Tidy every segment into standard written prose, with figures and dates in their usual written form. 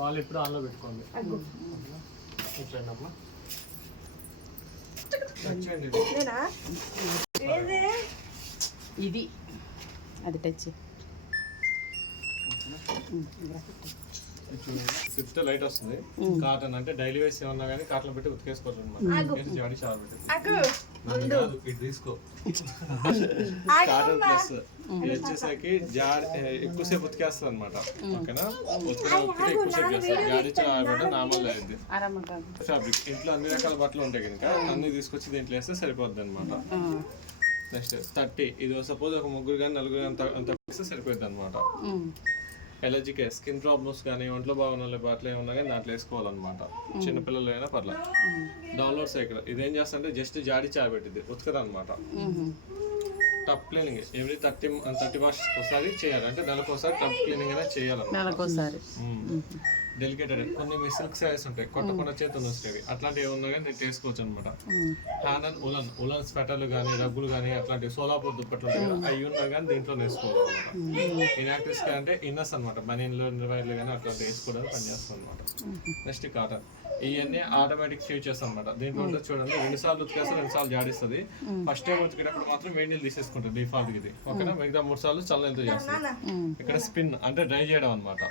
వాళ్ళు ఇప్పుడు ఆన్లో పెట్టుకోండి. ఇది అది టచ్ ఫిఫ్త్ లైట్ వస్తుంది. కాటన్ అంటే డైలీ వేస్ ఏమన్నా కానీ కాటన్ పెట్టి ఉతికేసుకోవచ్చు అనమాట. జాడి చారు పెట్టి తీసుకో. కాటన్ ప్లస్ ఇది వచ్చేసరికి జాడి ఎక్కువసేపు ఉతికేస్తుంది అనమాట. ఓకేనా, ఉతికితే ఎక్కువసేపు చేస్తారు. జాడి చారు నార్మల్ అయింది ఫ్యాబ్రిక్. ఇంట్లో అన్ని రకాల బట్టలు ఉంటాయి కనుక అన్ని తీసుకొచ్చి దీంట్లో వేస్తే సరిపోద్ది అనమాట. నెక్స్ట్ 30 ఇది సపోజ్ ఒక ముగ్గురు కానీ నలుగురు అంత సరిపోద్ది అనమాట. ఎలర్జీకి స్కిన్ ప్రాబ్లమ్స్ కానీ ఒంట్లో బాగున్న బట్టలు ఏమన్నా కానీ దాంట్లో వేసుకోవాలన్నమాట. చిన్నపిల్లలు అయినా పర్లేదు. డౌన్లోడ్ సైకిల్ ఇదేం చేస్తా జస్ట్ జాడి చాయబెట్టింది ఉతకదు అనమాట. టప్ క్లీనింగ్ ఎవ్రీ 30 వాష్ ఒకసారి చేయాలి. అంటే నెలకోసారి టప్ క్లీనింగ్ అనేది చేయాలన్నమాట. డెలికేటెడ్ కొన్ని సిల్క్ శారీస్ ఉంటాయి కొట్టకుండా చేతులు వస్తాయి. అట్లాంటివి ఏమన్నా కానీ నేను చేసుకోవచ్చు అనమాట. హ్యాండ్ అండ్ ఉలన్ స్వెటర్లు కానీ రగ్గులు కానీ అట్లాంటివి సోలాపూర్ దుప్పట్లు ఉంటాయి కదా అవి ఉన్నా కానీ దీంట్లో వేసుకోవాలి అనమాట. ఇన్యాక్టివ్స్ అంటే ఇన్నర్స్ అనమాట. బనీన్లు నిర్వైర్లు కానీ అట్లాంటి వేసుకోవడానికి పనిచేస్తాం అనమాట. నెక్స్ట్ కాటన్ ఇవన్నీ ఆటోమేటిక్ ఫీచర్స్ అనమాట. దీంట్లో చూడండి 2 సార్లు ఉతికేస్తే 2 సార్లు జాడిస్తుంది. ఫస్ట్ టైం ఉతికేటప్పుడు మాత్రం వేడి నీళ్ళు తీసేసుకుంటుంది డిఫాల్ట్ ఇది. ఓకేనా, మిగతా 3 సార్లు చల్లనీళ్ళతో చేస్తుంది. ఇక్కడ స్పిన్ అంటే డ్రై చేయడం అనమాట.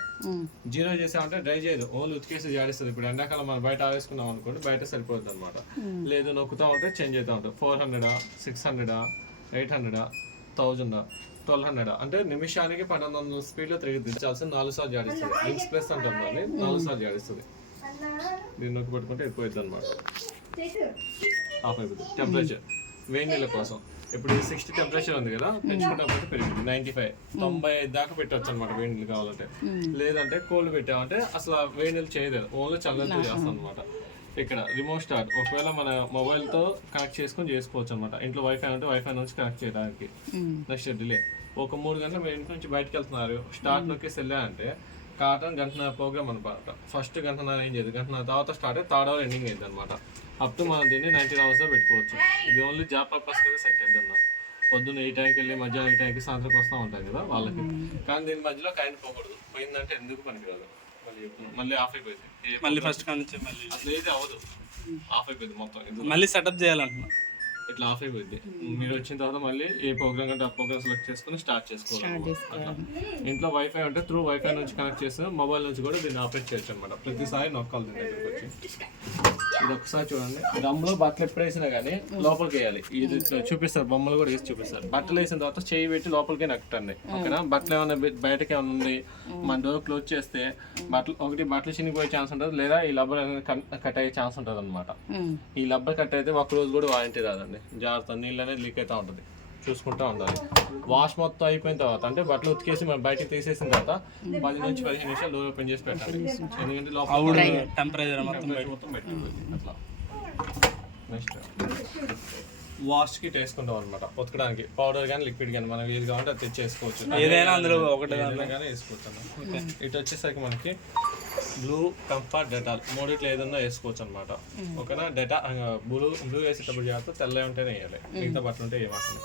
జీరో చేసామంటే డ్రై చేయదు, ఓన్లీ ఉతికేసి జాడిస్తుంది. ఇప్పుడు ఎండాకాలం మనం బయట ఆవేసుకున్నాం అనుకోండి బయట సరిపోతుంది అనమాట. లేదు నొక్కుతా ఉంటే చేంజ్ అవుతా ఉంటుంది. 400, 600, 800, 1000, 1200 అంటే నిమిషానికి 1200 స్పీడ్లో తిరిగి దించాల్సి 4 సార్లు జాడిస్తుంది. లింక్స్ ప్లస్ అంటాం దాన్ని 4 సార్లు జాడిస్తుంది. దీన్ని నొక్కి పెట్టుకుంటే ఎక్కువైతుంది అనమాట. ఆఫ్ అయిపోతుంది. టెంపరేచర్ వేడి నీళ్ళ కోసం ఇప్పుడు 60 టెంపరేచర్ ఉంది కదా, పెంచుకుంటే పెరిగింది 95, 95 దాకా పెట్టవచ్చు అనమాట వేడి నీళ్ళు కావాలంటే. లేదంటే కోల్డ్ పెట్టామంటే అసలు వేడి నీళ్ళు చేయలేదు, ఓన్లీ చల్లతో చేస్తాం అనమాట. ఇక్కడ రిమోట్ స్టార్ట్ ఒకవేళ మన మొబైల్తో కనెక్ట్ చేసుకొని చేసుకోవచ్చు అనమాట. ఇంట్లో వైఫై అంటే వైఫై నుంచి కనెక్ట్ చేయడానికి. నెక్స్ట్ డిలే ఒక 3 గంటలు మీ ఇంటి నుంచి బయటకు వెళ్తున్నారు, స్టార్ట్ నొక్కేసి వెళ్ళాలంటే కాటన్ 1.5 గంట ప్రోగ్రామ్ అనమాట. ఫస్ట్ 1.5 గంట ఏం చేయదు, 1 గంట తర్వాత స్టార్ట్ అయ్యి 3rd అవర్ ఎండింగ్ అయింది అనమాట. అప్ టు మనం దీన్ని 19 అవర్స్లో పెట్టుకోవచ్చు. ఇది ఓన్లీ జాబ్ పర్పస్ కింద సెట్ అయింది అన్న. పొద్దున్న ఈ టైంకి వెళ్ళి మధ్యాహ్నం ఈ టైంకి సాయంత్రం వస్తూ ఉంటాయి కదా వాళ్ళకి. కానీ దీని మధ్యలో కరెంట్ పోకూడదు, పోయిందంటే ఎందుకు పనికిరాదు. మళ్ళీ ఆఫ్ అయిపోయింది, మళ్ళీ ఫస్ట్ నుంచి అసలు ఏది అవ్వదు, ఆఫ్ అయిపోయింది మొత్తం. మళ్ళీ సెటప్ చేయాలంటున్నా ఇట్లా ఆఫ్ అయిపోయింది. మీరు వచ్చిన తర్వాత మళ్ళీ ఏ ప్రోగ్రామ్ కంటే ఆ ప్రోగ్రామ్ సెలెక్ట్ చేసుకుని స్టార్ట్ చేసుకోవాలి. ఇంట్లో వైఫై ఉంటే త్రూ వైఫై నుంచి కనెక్ట్ చేస్తే మొబైల్ నుంచి కూడా దీన్ని ఆపరేట్ చేయొచ్చు అనమాట. ప్రతిసారి నొక్కాలి దీని దగ్గరికి వచ్చి. ఇది ఒకసారి చూడండి, దమ్ములో బట్టలు ఎప్పుడు వేసినా కానీ లోపలికి వేయాలి. ఇది చూపిస్తారు, బొమ్మలు కూడా వేసి చూపిస్తారు. బట్టలు వేసిన తర్వాత చేయి పెట్టి లోపలికి నక్కటండి. ఓకేనా, బట్టలు ఏమైనా బయటకి ఏమైనా ఉంది మన డోర్ క్లోజ్ చేస్తే బట్టలు చినిగిపోయే ఛాన్స్ ఉంటుంది, లేదా ఈ లబ్బర్ కట్ అయ్యే ఛాన్స్ ఉంటుంది అనమాట. ఈ లబ్బర్ కట్ అయితే ఒక రోజు కూడా వారంటీ రాదండి. జాగ్రత్త, నీళ్ళు అనేది లీక్ అవుతూ ఉంటుంది, చూసుకుంటూ ఉండాలి. వాష్ మొత్తం అయిపోయిన తర్వాత అంటే బట్టలు ఉతికేసి మనం బయటకు తీసేసిన తర్వాత 10 నుంచి 15 నిమిషాలు డోర్ ఓపెన్ చేసి పెట్టాలి. ఎందుకంటే లోపల టెంపరేచర్ మొత్తం పెట్టిపోయింది అట్లా. నెక్స్ట్ వాష్ కిట్ వేసుకుంటాం అనమాట. ఉతకడానికి పౌడర్ కానీ లిక్విడ్ కానీ మనం ఏది కావాలంటే అది తెచ్చేసుకోవచ్చు. ఏదైనా అందులో ఒకటి కానీ వేసుకోవచ్చు. ఇటు వచ్చేసరికి మనకి బ్లూ, కంఫర్ట్, డెటాల్ 3 ఏదన్నా వేసుకోవచ్చు అనమాట. ఓకేనా, బ్లూ వేసేటప్పుడు జాగ్రత్త, తెల్ల ఉంటేనే వేయాలి, మిగతా బట్టలు ఉంటే ఏమాకండి.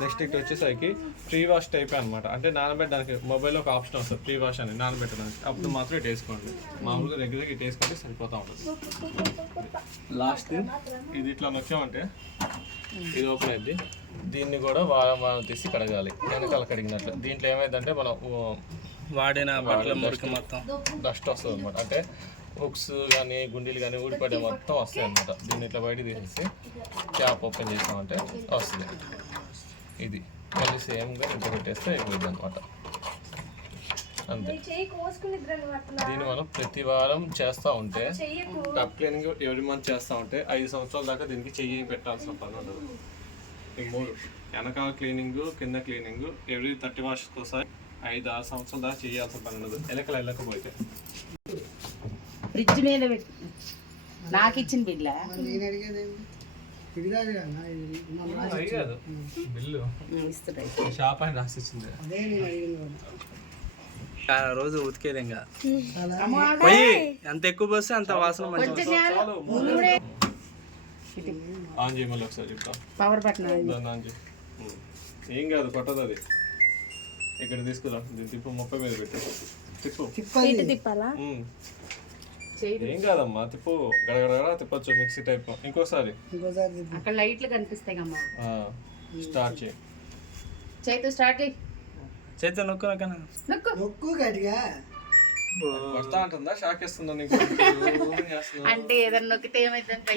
నెక్స్ట్ ఇటు వచ్చేసరికి ప్రీ వాష్ టైప్ అనమాట. అంటే నానబెట్టడానికి మొబైల్లో ఒక ఆప్షన్ వస్తుంది ప్రీ వాష్ అని, నానబెట్టడానికి. అప్పుడు మాత్రం ఇటు వేసుకోండి. మామూలుగా రెగ్యులర్గా ఇటు వేసుకుంటే సరిపోతూ ఉంటుంది. లాస్ట్ ఇది ఇట్లా నొక్కామంటే ఇది ఓపెన్ అయింది. దీన్ని కూడా వారం తీసి కడగాలి, వెనకాల కడిగినట్లు. దీంట్లో ఏమైందంటే మనం వాడిన బట్టల మురికి మొత్తం డస్ట్ వస్తుంది అనమాట. అంటే హుక్స్ కానీ గుండీలు కానీ ఊడిపడే మొత్తం వస్తాయి అనమాట. దీన్ని ఇట్లా బయట తీసేసి క్యాప్ ఓపెన్ చేసామంటే వస్తుంది. ఇది మళ్ళీ సేమ్గా ఇంట్లో పెట్టేస్తే అయిపోయింది అనమాట. అంతే. దీన్ని మనం ప్రతి వారం చేస్తూ ఉంటే, టప్ క్లీనింగ్ ఎవ్రీ మంత్ చేస్తూ ఉంటే 5 సంవత్సరాల దాకా దీనికి చెయ్యి పెట్టాల్సిన పని ఉండదు. ఈ 3 వెనకాల క్లీనింగ్, కింద క్లీనింగ్ ఎవ్రీ 30 వాష్కి ఒకసారి 5-6 సంవత్సరాల దాకా చేయాల్సిన పని ఉండదు. వెళ్ళకపోతే ఫ్రిడ్జ్ మీద నాకు ఇచ్చిన బిడ్డ బిల్లు షాప్ అని రాసిచ్చింది. రోజు ఉతికేది ఇంకా పోయి ఎంత ఎక్కువ పోస్తే అంత వాసన మంచిగా. ఆన్ చేయి, మళ్ళీ ఒకసారి చెప్తా. పవర్ బటన్ ఆన్ చేయి. ఏం కాదు, కొట్టదు అది. ఇక్కడ తీసుకురా, దీని తిప్పు 30 మీద పెట్టు. తిప్పు ఇటు తిప్పాలా? ఉమ్. ఏం కాదమ్మా తిప్పు, గడగడగడ తిప్పొచ్చు మిక్సీ టైప్. ఇంకోసారి అక్కడ లైట్లు కనిపిస్తాయి అమ్మా. స్టార్ట్ చేయి. చేతు స్టార్ట్ చేయి. చేతి నొక్కు నొక్కనా నొక్కు. నొక్కు గట్టిగా. కొడతా అంటుందా, షాక్ ఇస్తుందా నీకు? అంటే ఏదన్నా నొక్కితే ఏమైందంటే